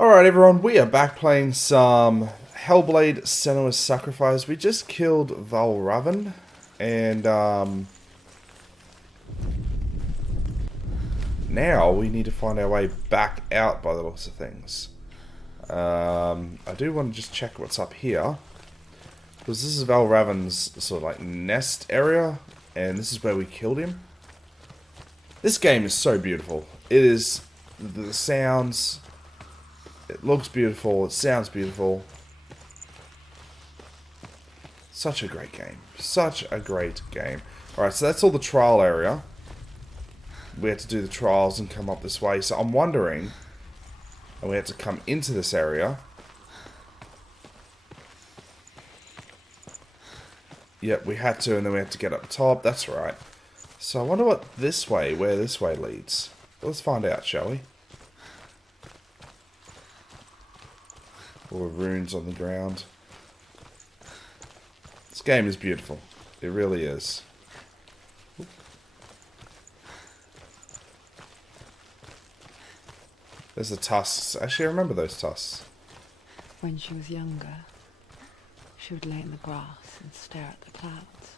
Alright everyone, we are back playing some Hellblade Senua's Sacrifice. We just killed Valravan, and now we need to find our way back out by the looks of things. I do want to just check what's up here, because this is Valravan's sort of like nest area, and this is where we killed him. This game is so beautiful. It is, the sounds... It looks beautiful, it sounds beautiful. Such a great game. Such a great game. Alright, so that's all the trial area. We had to do the trials and come up this way. So I'm wondering... And we had to come into this area. Yep, we had to, and then we had to get up top. That's right. So I wonder where this way leads. Let's find out, shall we? Or runes on the ground. This game is beautiful. It really is. There's the tusks. Actually, I remember those tusks. When she was younger, she would lay in the grass and stare at the clouds.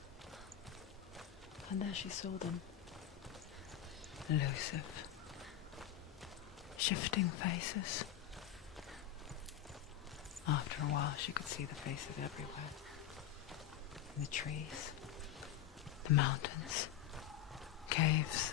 And there she saw them. Elusive. Shifting faces. After a while, she could see the faces everywhere. In the trees, the mountains, caves.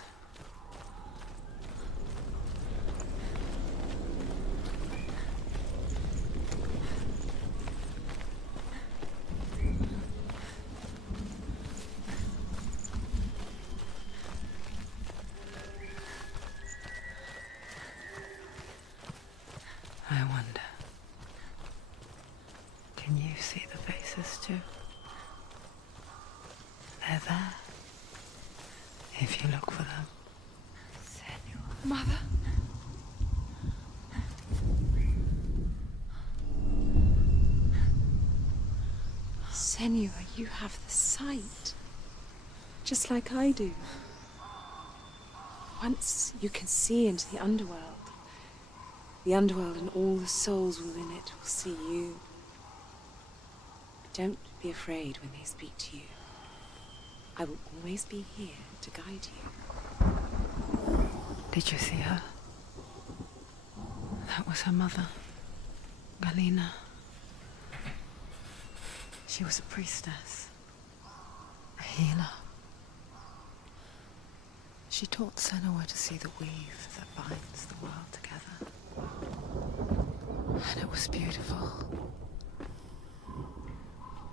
I wonder. Can you see the faces too? They're there. If you look for them. Senua. Mother? Senua, you have the sight. Just like I do. Once you can see into the underworld and all the souls within it will see you. Don't be afraid when they speak to you. I will always be here to guide you. Did you see her? That was her mother, Galina. She was a priestess, a healer. She taught Senua to see the weave that binds the world together. And it was beautiful.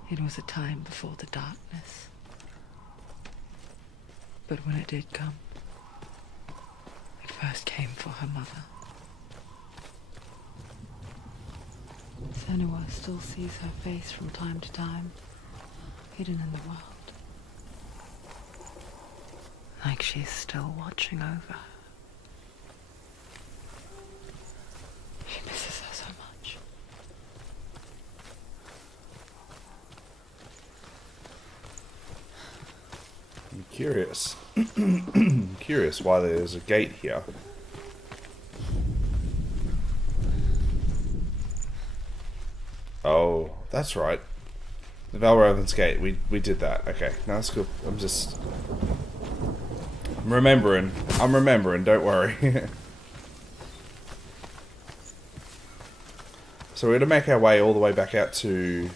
It was a time before the darkness. But when it did come, it first came for her mother. Senua still sees her face from time to time, hidden in the world. Like she's still watching over her. She misses her so much. I'm curious. Curious why there's a gate here. Oh, that's right. The Valravan's gate. We did that. Okay, no, that's cool. I'm remembering. I'm remembering, don't worry. So we're going to make our way all the way back out to...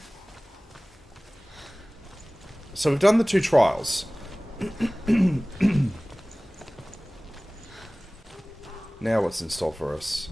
So we've done the 2 trials. Now what's in store for us?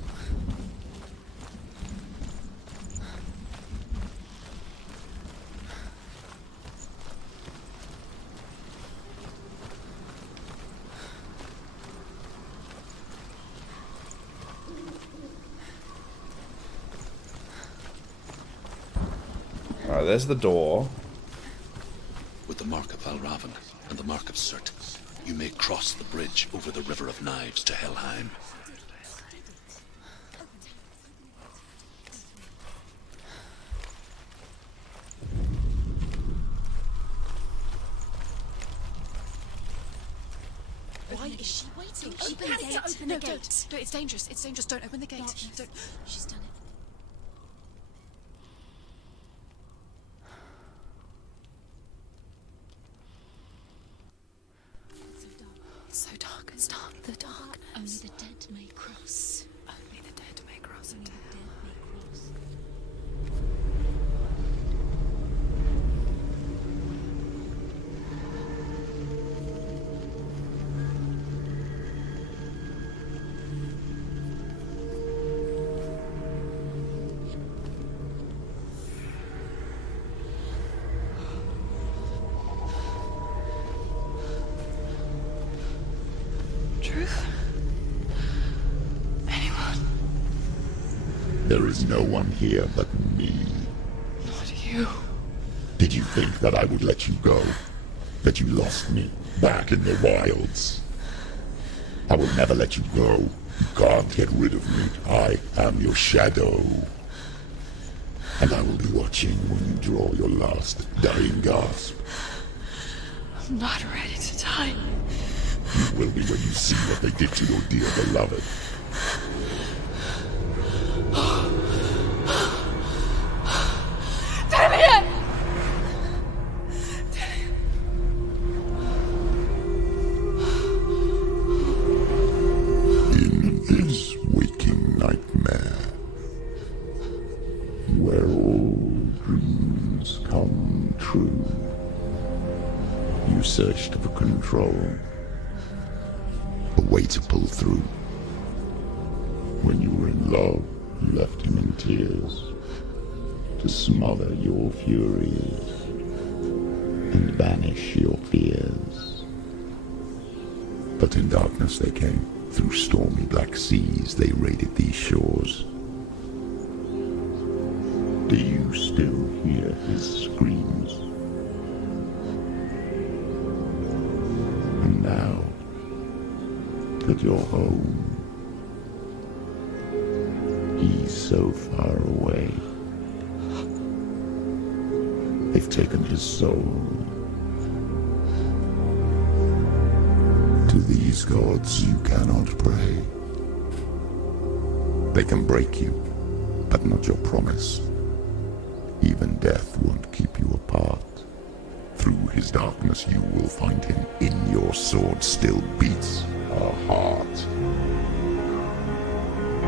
Alright, there's the door. With the mark of Valravan and the mark of Surt, you may cross the bridge over the River of Knives to Helheim. Why is she waiting? She Open the has gate. to open No, the gate. don't. No, it's dangerous. It's dangerous. Don't open the gate. No, don't. She's done it. There is no one here but me. Not you. Did you think that I would let you go? That you lost me back in the wilds? I will never let you go. You can't get rid of me. I am your shadow. And I will be watching when you draw your last dying gasp. I'm not ready to die. You will be when you see what they did to your dear beloved. Damien! In this waking nightmare, where all dreams come true, you searched for control, a way to pull through. When you were in love, you left him in tears, to smother your furies and banish your fears. But in darkness they came, through stormy black seas they raided these shores. Do you still hear his screams? And now that you're home, he's so far away. They've taken his soul. To these gods you cannot pray. They can break you, but not your promise. Even death won't keep you apart. Through his darkness you will find him. In your sword still beats a heart.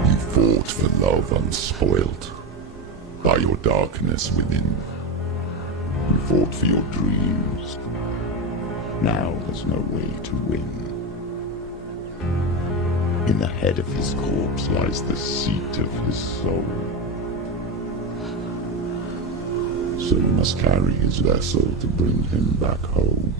You fought for love unspoilt by your darkness within. You fought for your dreams. Now there's no way to win. In the head of his corpse lies the seat of his soul. So you must carry his vessel to bring him back home.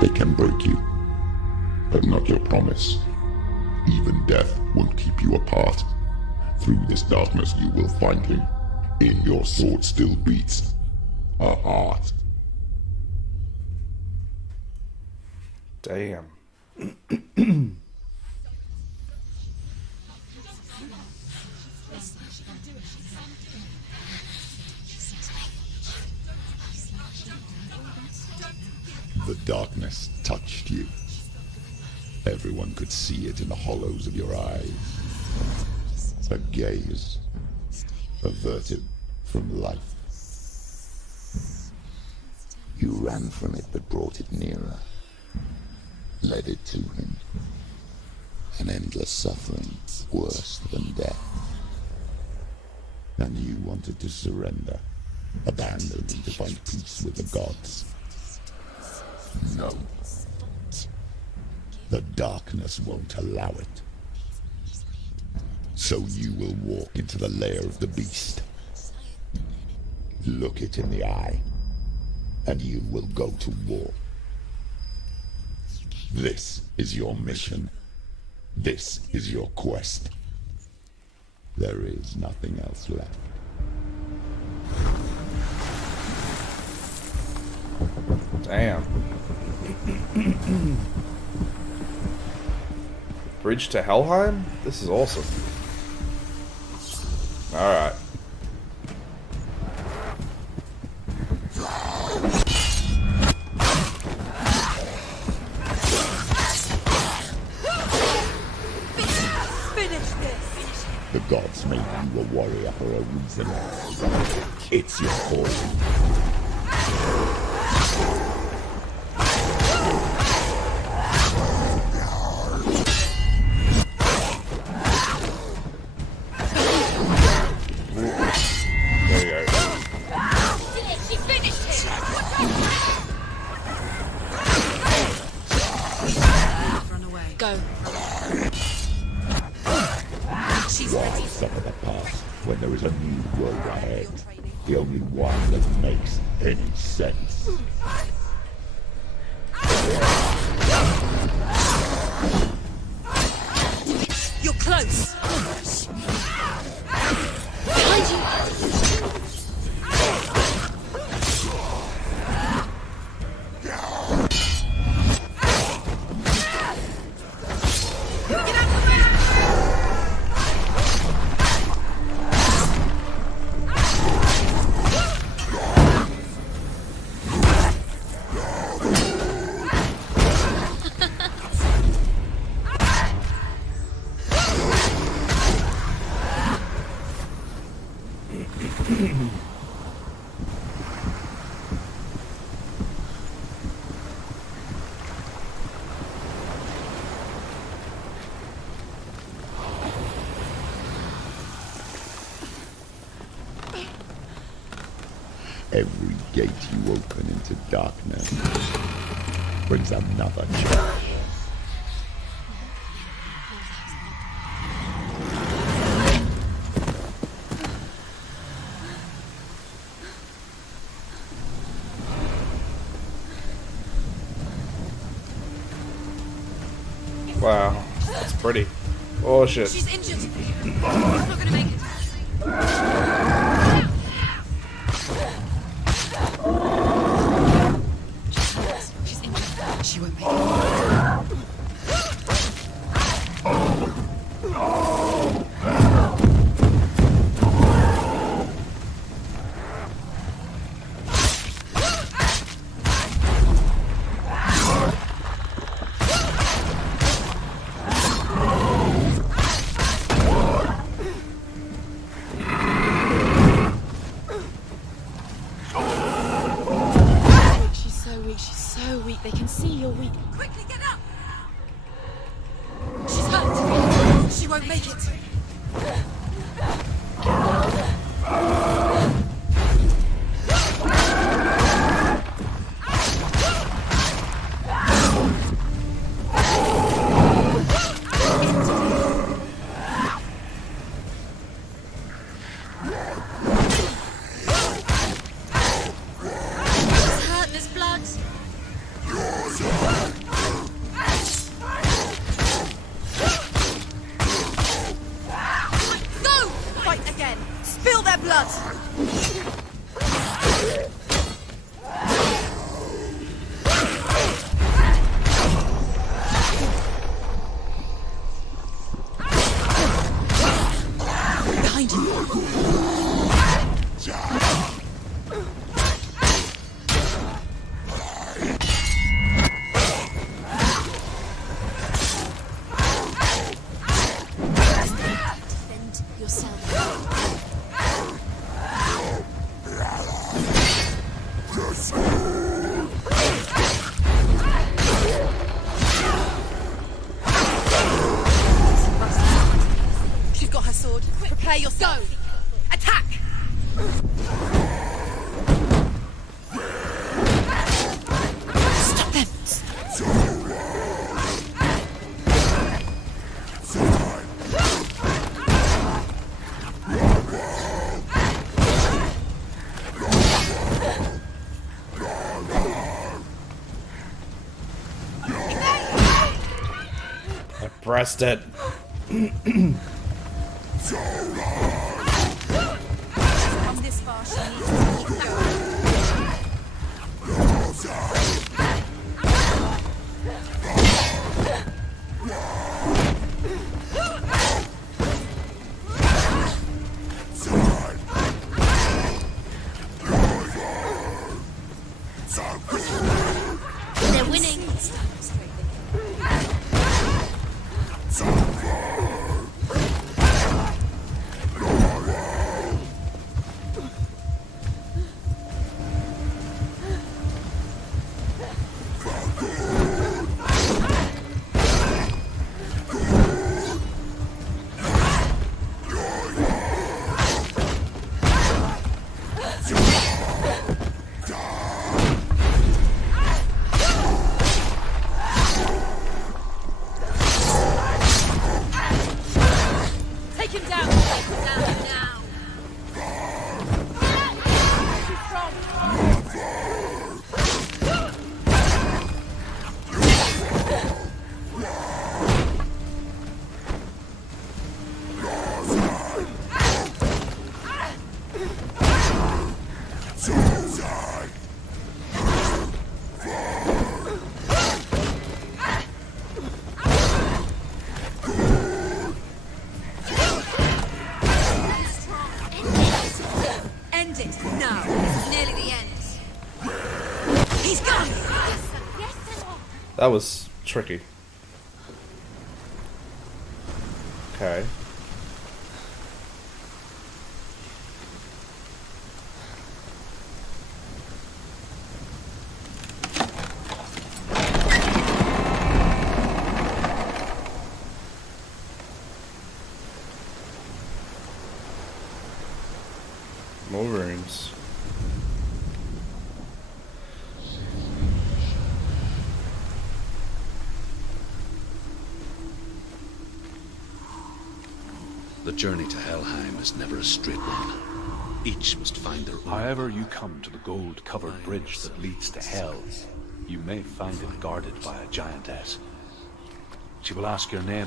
They can break you, but not your promise. Even death won't keep you apart. Through this darkness you will find him. In your sword still beats a heart. Damn. The darkness touched you. Everyone could see it in the hollows of your eyes. A gaze averted from life. You ran from it but brought it nearer. Led it to him. An endless suffering worse than death. And you wanted to surrender, abandon to find peace with the gods. No. The darkness won't allow it. So you will walk into the lair of the beast. Look it in the eye, and you will go to war. This is your mission. This is your quest. There is nothing else left. Damn. Bridge to Helheim? This is awesome. Alright. The gods made you a warrior for a reason. It's your calling. why some of the past when there is a new world ahead. The only one that makes any sense. You're close. Behind you. Every gate you open into darkness brings another challenge. Wow, that's pretty. Oh shit. She's injured. She's not gonna make it. She's injured. She won't make it. She's so weak. They can see you're weak. Quickly, get up! She's hurt. She won't make it. She's hurt. There's blood. Go! Fight again. Spill their blood. Behind you. Defend yourself. She's got her sword. Prepare yourself. Go! Attack! Stop them! I pressed it. Come this far, she needs to keep going. They're winning. Take him down! Take him down now! Too strong! End it now. This is nearly the end. He's gone. Yes, Senua. That was tricky. Okay. More rooms. The journey to Helheim is never a straight one. Each must find their own. However you come to the gold-covered bridge that leads to Hell, you may find it guarded by a giantess. She will ask your name.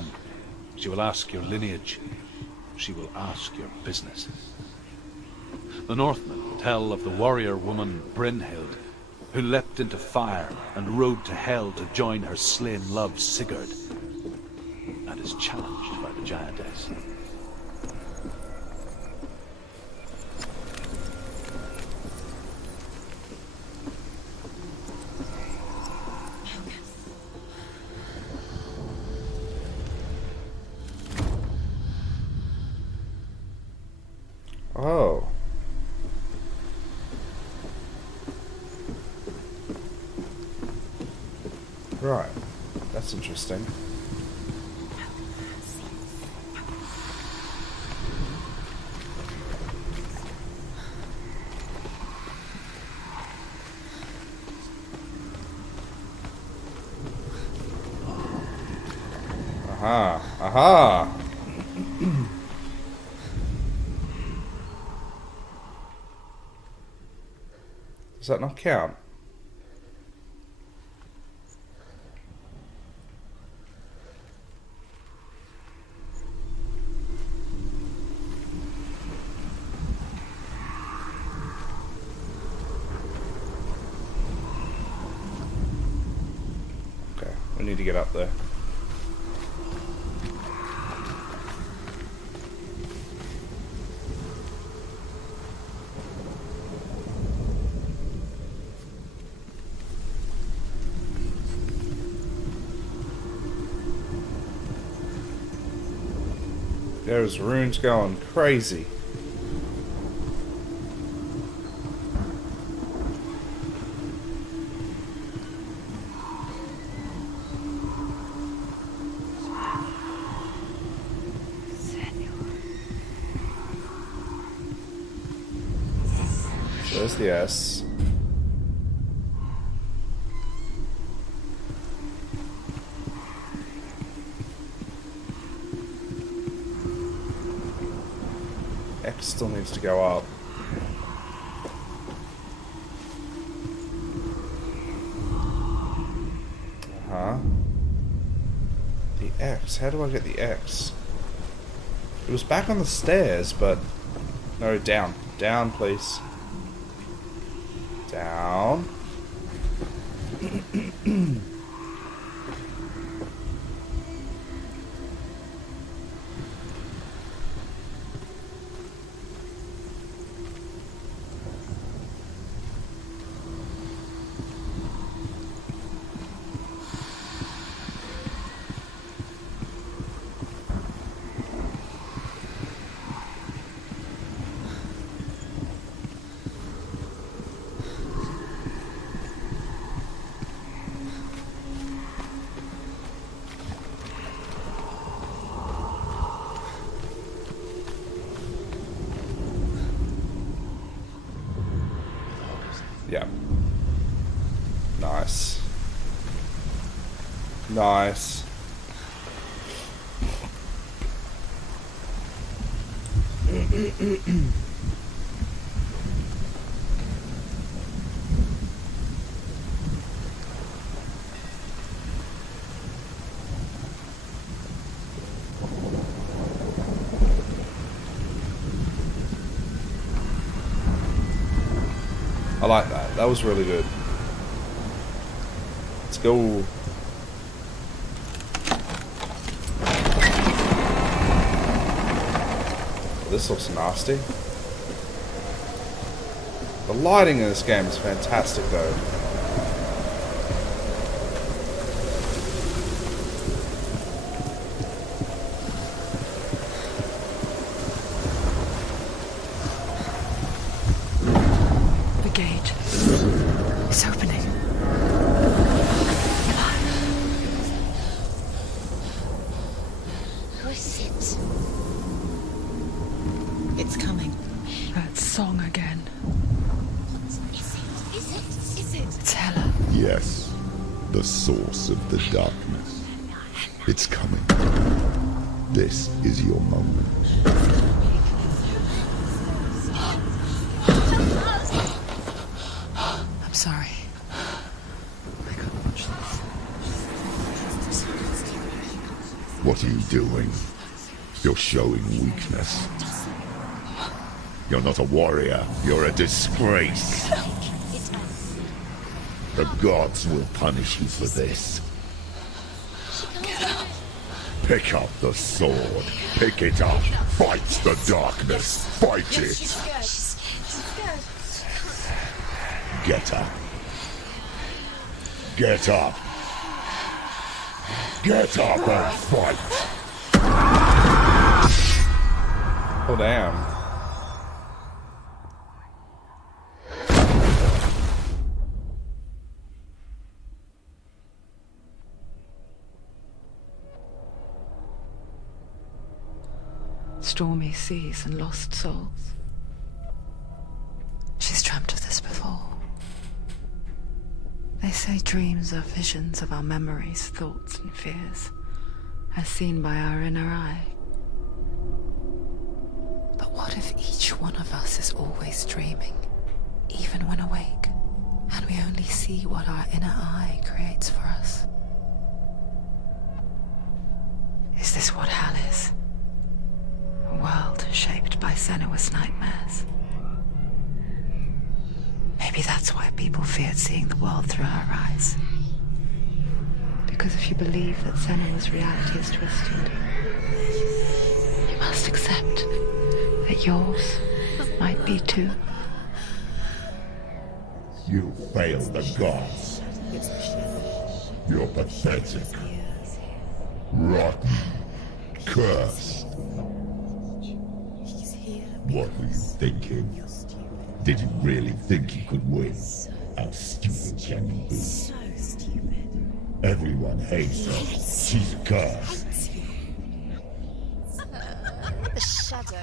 She will ask your lineage. She will ask your business. The Northmen tell of the warrior woman Brynhild, who leapt into fire and rode to Hell to join her slain love Sigurd, and is challenged by the giantess. Oh. Right. That's interesting. Aha. Aha. Does that not count? Okay, we need to get up there. There's runes going crazy. There's the S. X still needs to go up. Uh-huh. The X. How do I get the X? It was back on the stairs, but... No, down. Down, please. Down. Yeah. Nice. Nice. I like that. That was really good. Let's go. This looks nasty. The lighting in this game is fantastic though. The gate. It's opening. Who is it? It's coming. That song again. Is it? It's Hela. Yes, the source of the darkness. It's coming. This is your moment. I'm sorry. I can't watch this. What are you doing? You're showing weakness. You're not a warrior. You're a disgrace. The gods will punish you for this. Pick up the sword. Pick it up. Fight the darkness. Fight it. Get up. Get up. Get up and fight. Oh damn. Stormy seas and lost souls. She's dreamt of this before. They say dreams are visions of our memories, thoughts and fears, as seen by our inner eye. But what if each one of us is always dreaming, even when awake, and we only see what our inner eye creates for us? Is this what hell is? A world shaped by Senua's nightmares. Maybe that's why people feared seeing the world through her eyes. Because if you believe that Senua's reality is twisted, you must accept that yours might be too. You failed the gods. You're pathetic. Rotten. Cursed. What were you thinking? Did you really think you could win? How stupid can you be? So stupid. Everyone hates her. She's cursed. The shadow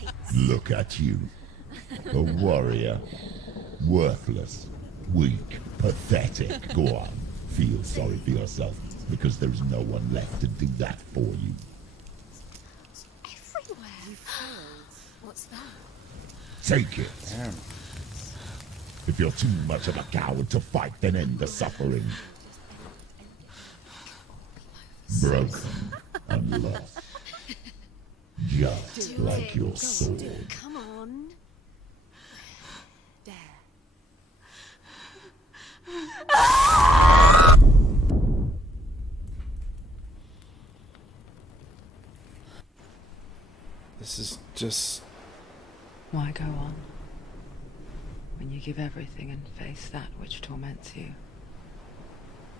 hates. Look at you. A warrior. Worthless. Weak. Pathetic. Go on. Feel sorry for yourself, because there's no one left to do that for you. Everywhere. You failed. What's that? Take it. Damn. If you're too much of a coward to fight, then end the suffering. Broken and lost. Just like your sword. Come on. There. This is just... Why go on when you give everything and face that which torments you,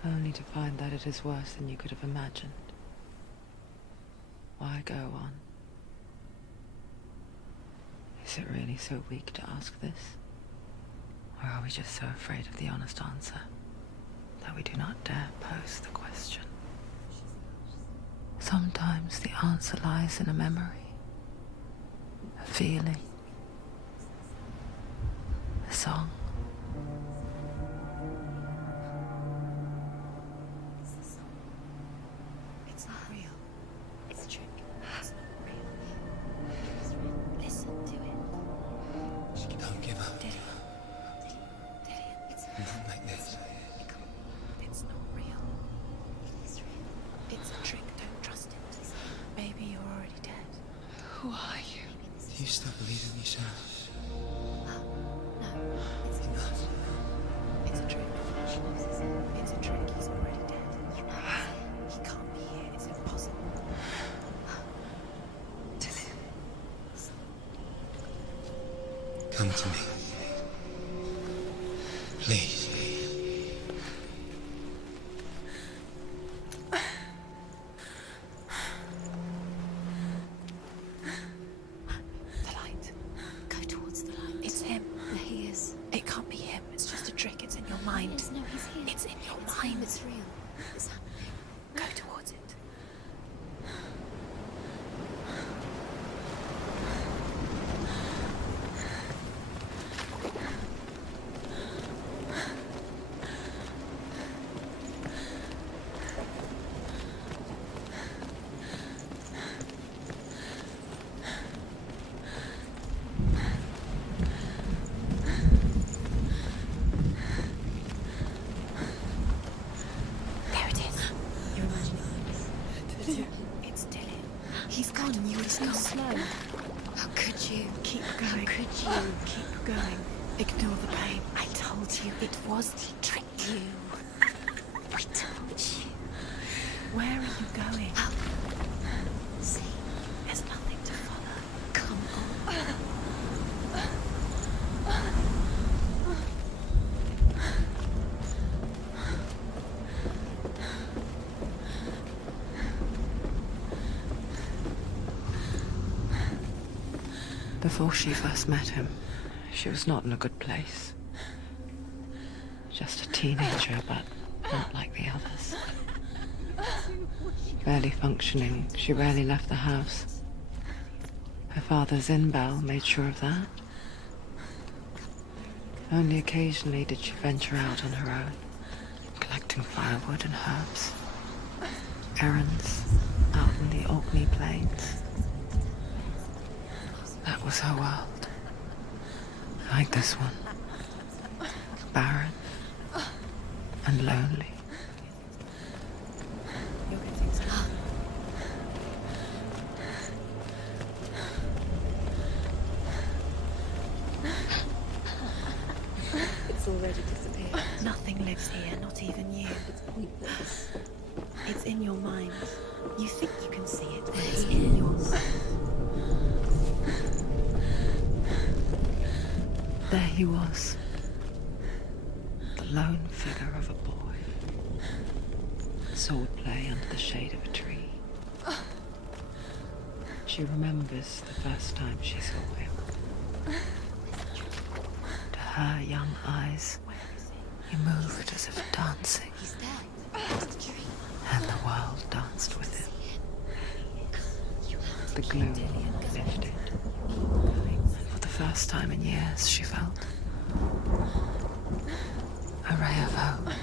only to find that it is worse than you could have imagined? Why go on? Is it really so weak to ask this? Or are we just so afraid of the honest answer that we do not dare pose the question? Sometimes the answer lies in a memory, a feeling, a song. It's not real. It's a trick. It's not real. It's real. Listen. Not like this. It's not real. It's real. It's a trick. Don't trust it. Maybe you're already dead. Who are you? Do you still believe in yourself? No, it's You're not. It's a trick. It's a trick. He's already dead. He can't be here. It's impossible. Come to me. Please. The light. go towards the light. It's him. There he is. It can't be him. It's just a trick. It's in your mind. Yes, no, he's here. It's in your It's mind. him, it's real. It's happening. Go towards it. There it is. You're imagining. It's still him. He's gone. You were too slow. How could you? Keep going. How could you? Keep going. Ignore the pain. I told you it was to trick you. I told you. Where are you going? Up. See, There's nothing to follow. come on. Before she first met him, she was not in a good place. Just a teenager, but not like the others. Barely functioning, she rarely left the house. Her father's in-bell made sure of that. Only occasionally did she venture out on her own, collecting firewood and herbs. Errands out in the Orkney Plains. That was her world. Like this one. Barren and lonely. You'll get things done. It's already disappeared. Nothing lives here, not even you. It's pointless. It's in your mind. You think you can see it, but it's in yours. There he was. The lone figure of a boy. Swordplay under the shade of a tree. She remembers the first time she saw him. To her young eyes, he moved as if dancing, He's there. It's the tree. and the world danced with him. You have to The gloom lifted. For the first time in years, she felt a ray of hope.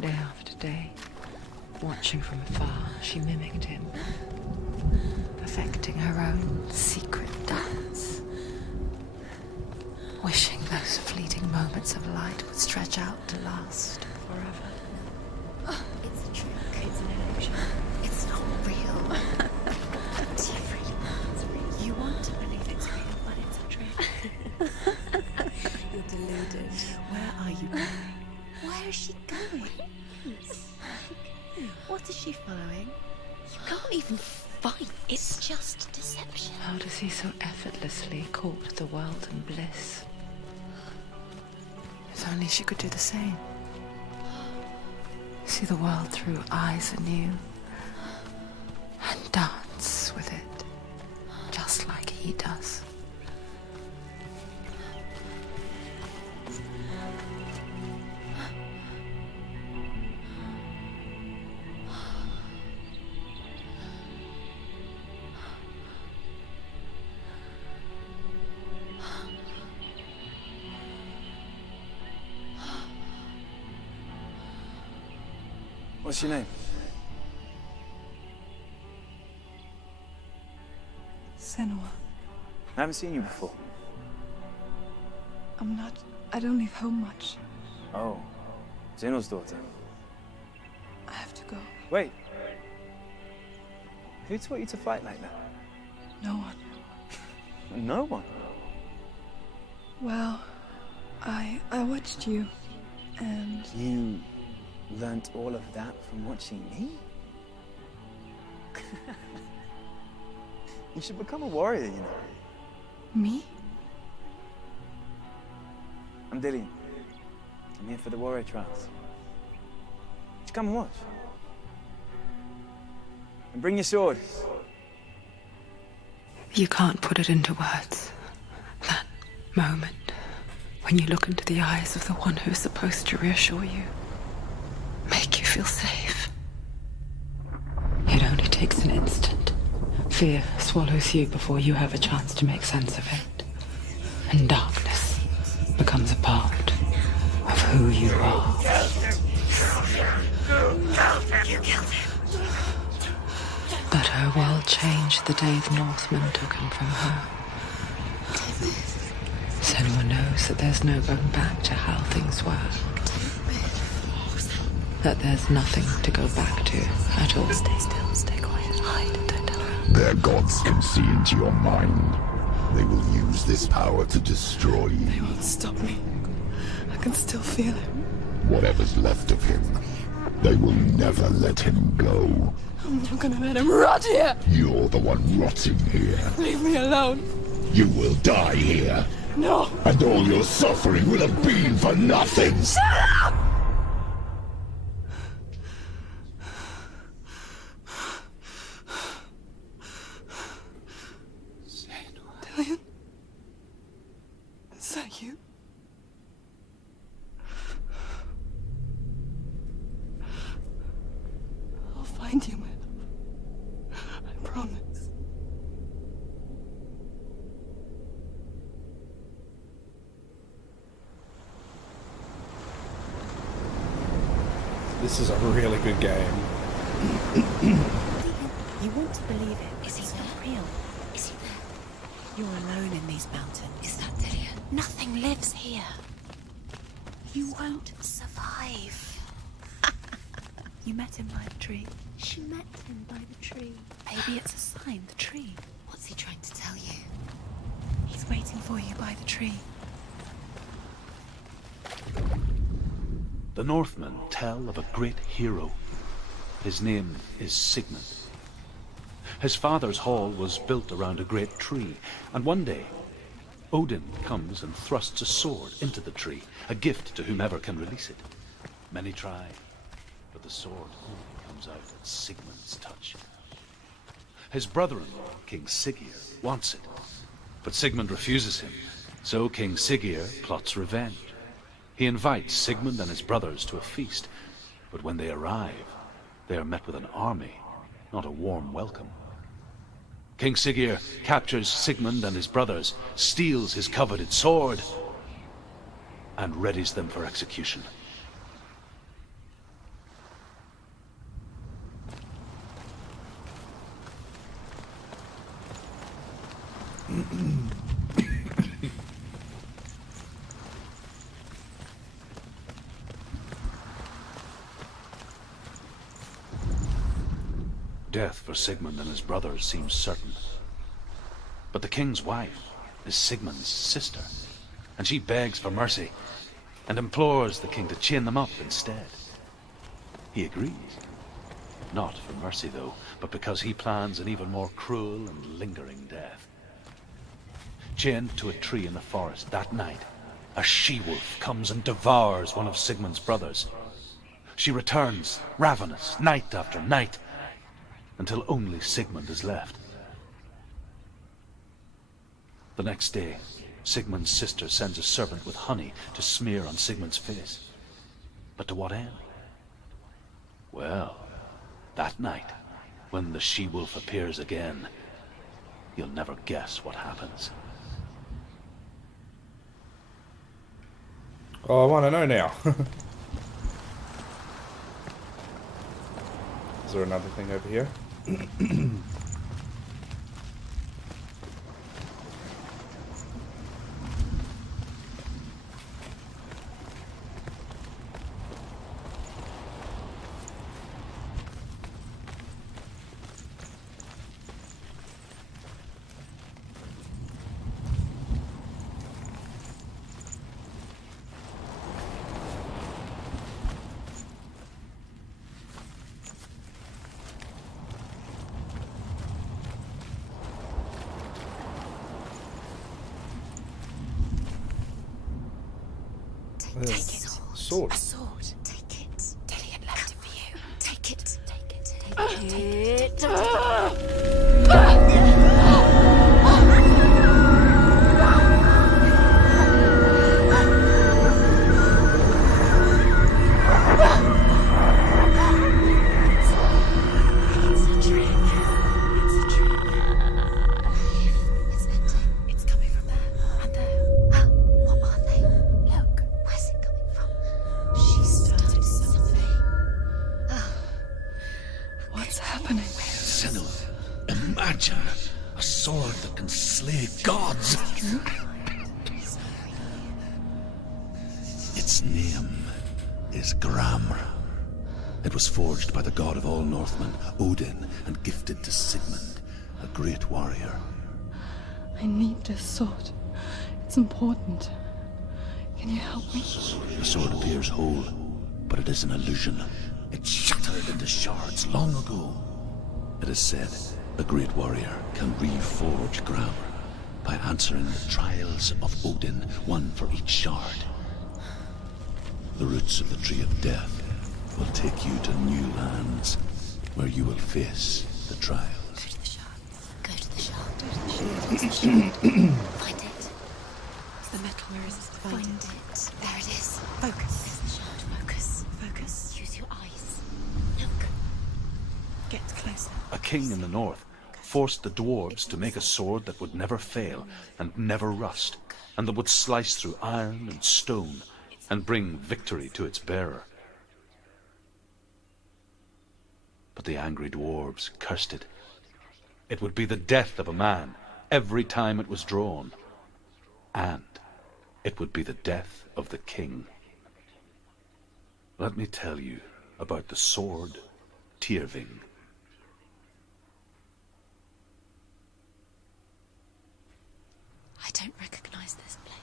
Day after day, watching from afar, she mimicked him, perfecting her own secret dance, wishing those fleeting moments of light would stretch out to last forever. It's a trick. It's an illusion. It's not real. It's real. You want to believe it's real, but it's a trick. You're deluded. Where are you going? Where is she going? What is she following? You can't even fine. It's just deception. How does he so effortlessly court the world and bliss? If only she could do the same. See the world through eyes anew and dance with it, just like he does. What's your name? Senua. I haven't seen you before. I don't leave home much. Oh, Zenua's daughter. I have to go. Wait. Who taught you to fight like that? No one. No one? Well, I watched you, and You learnt all of that from watching me? You should become a warrior, you know. me? I'm Dillian. I'm here for the warrior trials. Just come and watch. And bring your sword. You can't put it into words. That moment when you look into the eyes of the one who is supposed to reassure you, make you feel safe. It only takes an instant. Fear swallows you before you have a chance to make sense of it. And darkness becomes a part of who you are. You killed him. But her world changed the day the Northmen took him from her. Senua knows that there's no going back to how things were. That there's nothing to go back to at all. Stay still, stay quiet, hide, don't tell her. Their gods can see into your mind. They will use this power to destroy you. They won't stop me. I can still feel him. Whatever's left of him, they will never let him go. I'm not gonna let him rot here. You're the one rotting here. Leave me alone. You will die here. No. And all your suffering will have been for nothing. Shut up! Dillian? Is that you? I'll find you, my love. I promise. This is a really good game. You want to believe it. Is he It's there? not real. Is he there? You're alone in these mountains. Is that Dillian? Nothing lives here. You won't. Survive. You met him by the tree. She met him by the tree. Maybe it's a sign, the tree. What's he trying to tell you? He's waiting for you by the tree. The Northmen tell of a great hero. His name is Sigmund. His father's hall was built around a great tree, and one day, Odin comes and thrusts a sword into the tree, a gift to whomever can release it. Many try, but the sword only comes out at Sigmund's touch. His brother-in-law, King Siggeir, wants it, but Sigmund refuses him, so King Siggeir plots revenge. He invites Sigmund and his brothers to a feast, but when they arrive, they are met with an army, not a warm welcome. King Siggeir captures Sigmund and his brothers, steals his coveted sword, and readies them for execution. Death for Sigmund and his brothers seems certain. But the king's wife is Sigmund's sister, and she begs for mercy and implores the king to chain them up instead. He agrees. Not for mercy, though, but because he plans an even more cruel and lingering death. Chained to a tree in the forest that night, a she-wolf comes and devours one of Sigmund's brothers. She returns, ravenous, night after night, until only Sigmund is left. The next day, Sigmund's sister sends a servant with honey to smear on Sigmund's face. But to what end? Well, that night, when the she-wolf appears again, you'll never guess what happens. Oh, I want to know now. Is there another thing over here? Take it. Sword. A sword. Take it. Dillion left it for you. Take it. Take it. Take it. Senua, imagine a sword that can slay gods. Its name is Gramr. It was forged by the god of all Northmen, Odin, and gifted to Sigmund, a great warrior. I need this sword. It's important. Can you help me? The sword appears whole, but it is an illusion. It shattered into shards long ago. It is said a great warrior can reforge Gramr by answering the trials of Odin, one for each shard. The roots of the Tree of Death will take you to new lands where you will face the trials. Go to the shard. Go to the shard. It's the shard. Find it. It's the metal. Where is it? Find it. There it is. Focus. There's the shard. Focus. Focus. Use your eyes. Look. Get closer. A king in the north forced the dwarves to make a sword that would never fail and never rust, and that would slice through iron and stone and bring victory to its bearer. But the angry dwarves cursed it. It would be the death of a man every time it was drawn, and it would be the death of the king. Let me tell you about the sword Tyrving. I don't recognize this place.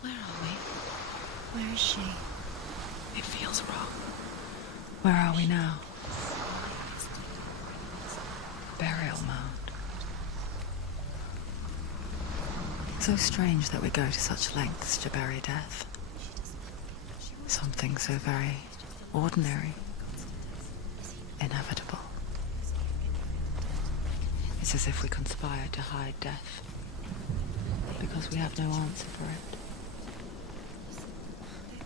Where are we? Where is she? It feels wrong. Where are we now? Burial mound. So strange that we go to such lengths to bury death. Something so very ordinary, inevitable. It's as if we conspired to hide death, because we have no answer for it.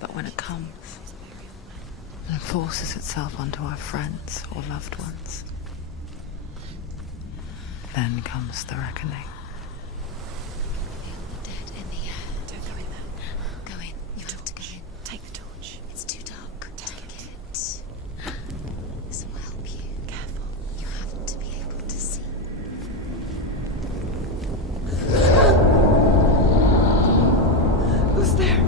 But when it comes and forces itself onto our friends or loved ones, then comes the reckoning. Dead in the air. Don't go in there. Go in. You have to go in. Take the torch. It's too dark. Take it. This will help you. Careful. You have to be able to see. Who's there?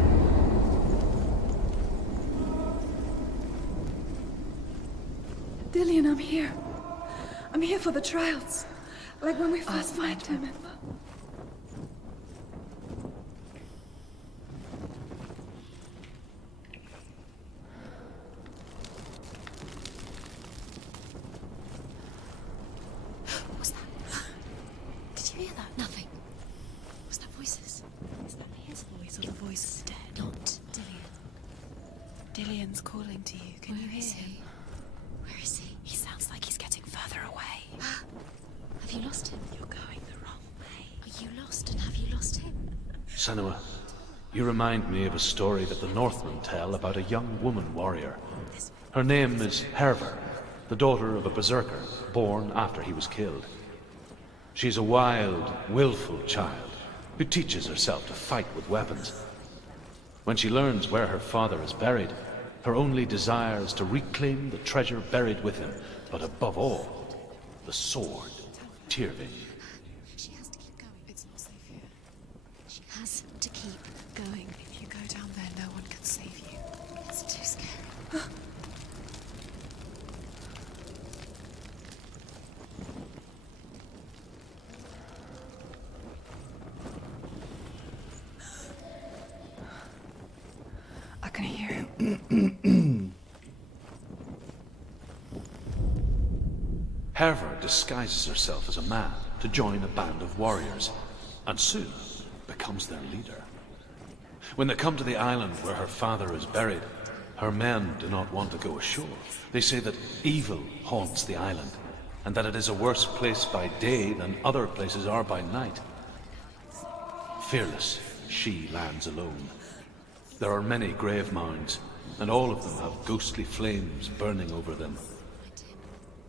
Dillion, I'm here. I'm here for the trials. Like when we first met, remember? Dillian's calling to you. Can you hear him? Where is he? He sounds like he's getting further away. Have you lost him? You're going the wrong way. Are you lost, and have you lost him? Senua, you remind me of a story that the Northmen tell about a young woman warrior. Her name is Herver, the daughter of a berserker, born after he was killed. She's a wild, willful child who teaches herself to fight with weapons. When she learns where her father is buried, her only desire is to reclaim the treasure buried with him, but above all, the sword, Tyrving. She has to keep going. It's not safe here. She has to keep going. If you go down there, no one can save you. It's too scary. I can hear him. Herver disguises herself as a man to join a band of warriors, and soon becomes their leader. When they come to the island where her father is buried, her men do not want to go ashore. They say that evil haunts the island, and that it is a worse place by day than other places are by night. Fearless, she lands alone. There are many grave mounds, and all of them have ghostly flames burning over them.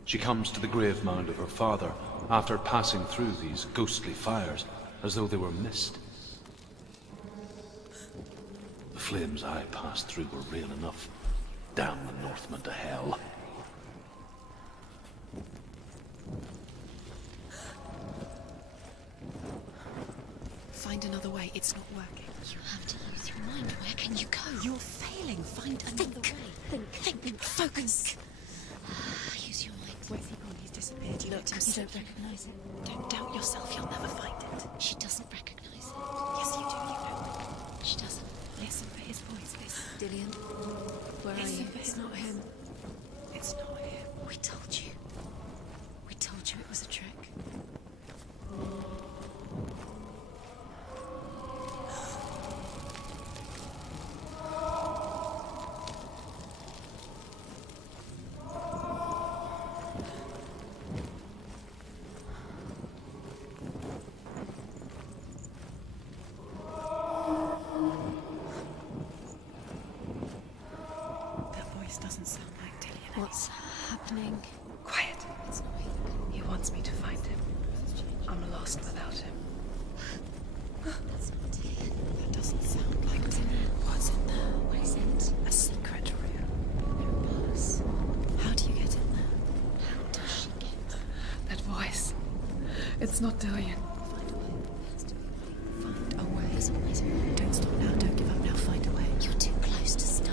She comes to the grave mound of her father after passing through these ghostly fires, as though they were mist. The flames I passed through were real enough. Damn the Northmen to hell. Find another way. It's not working. You have to use your mind. Where can you go? You're failing. Find another way. Think. Focus. Use your mind. Where's he gone? He's disappeared. You Look, let him you slip. don't recognize it. Don't doubt yourself. You'll never find it. She doesn't recognize it. Yes, you do. You know. She doesn't. Listen for his voice. Listen. Dillian, where are Listen you? for it's not him. It's not him. We told you. We told you it was a trick. Doesn't sound like Dillian. What's happening? Quiet. It's not him. He wants me to find him. I'm lost without him. That's not Dillian. That doesn't sound like Dillian. What's in there? What is it? A secret room. Pass. How do you get in there? How does she get? That voice. It's not Dillian. Find a way. Has to be a way. Find a way. There's always a way. Don't stop now. Don't give up now. Find a way. You're too close to stop.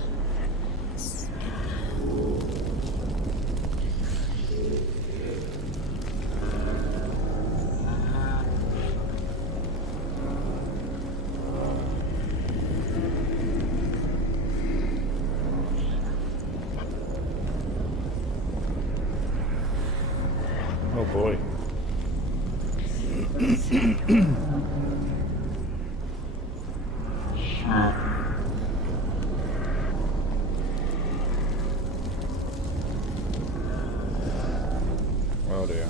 Oh boy. Oh dear.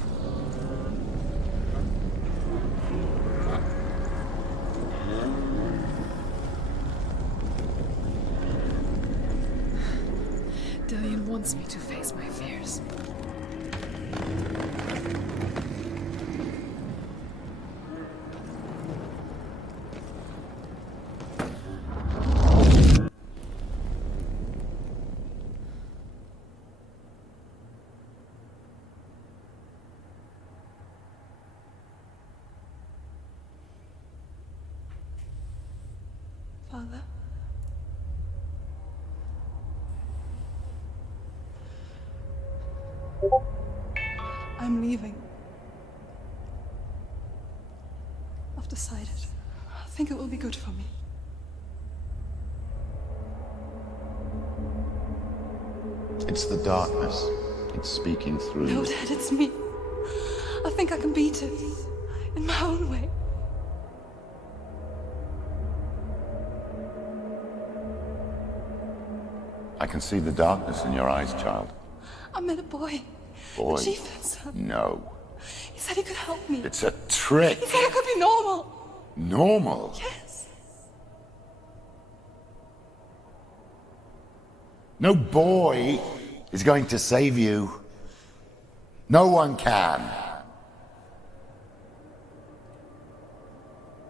Dillian wants me to face my fears. Father? I'm leaving. I've decided. I think it will be good for me. It's the darkness. It's speaking through No, you. Dad, it's me. I think I can beat it. In my own way. can see the darkness in your eyes, child. I met a boy. Boy. The chief had some. No. He said he could help me. It's a trick. He said I could be normal. Normal? Yes. No boy is going to save you. No one can.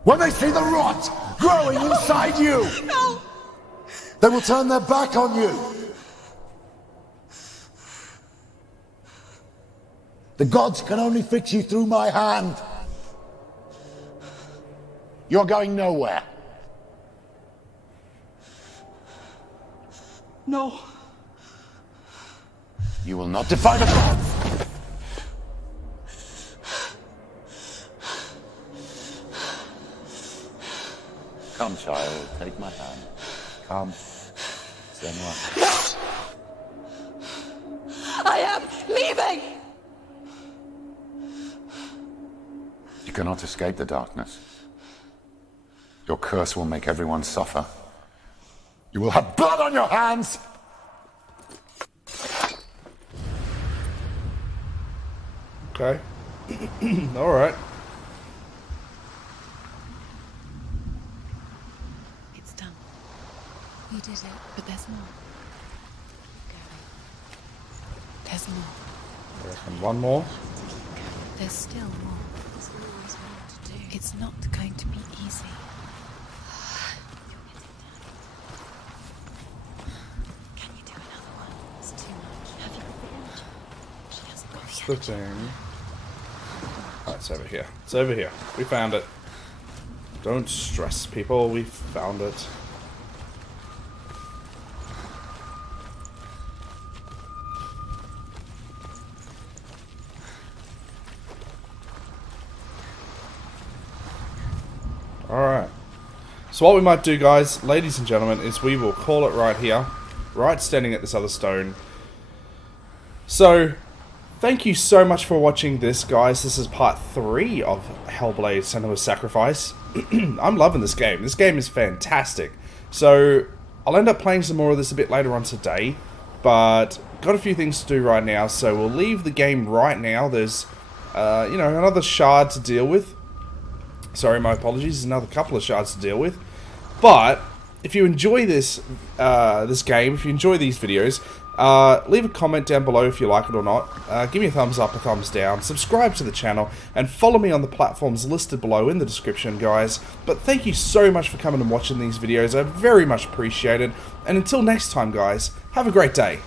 When they see the rot growing inside you, No. they will turn their back on you. The gods can only fix you through my hand. You're going nowhere. No. You will not defy the gods. Come, child, take my hand. Come. Senua. I am leaving. You cannot escape the darkness. Your curse will make everyone suffer. You will have blood on your hands! Okay. Alright. It's done. You did it. But there's more. There's more. And one more. There's still more. There's always more to do. It's not going to be easy. Can you do another one? It's too much. Have you got the energy? She hasn't got the The thing. Oh, it's over here. It's over here. We found it. Don't stress, people. We found it. Alright. So what we might do, guys, ladies and gentlemen, is we will call it right here. Right standing at this other stone. So, thank you so much for watching this, guys. This is part 3 of Hellblade: Senua's Sacrifice. I'm loving this game. This game is fantastic. So, I'll end up playing some more of this a bit later on today. But, got a few things to do right now, so we'll leave the game right now. There's, you know, another shard to deal with. Sorry, my apologies. There's another couple of shards to deal with. But if you enjoy this this game, if you enjoy these videos, leave a comment down below if you like it or not. Give me a thumbs up, a thumbs down. Subscribe to the channel and follow me on the platforms listed below in the description, guys. But thank you so much for coming and watching these videos. I very much appreciate it. And until next time, guys, have a great day.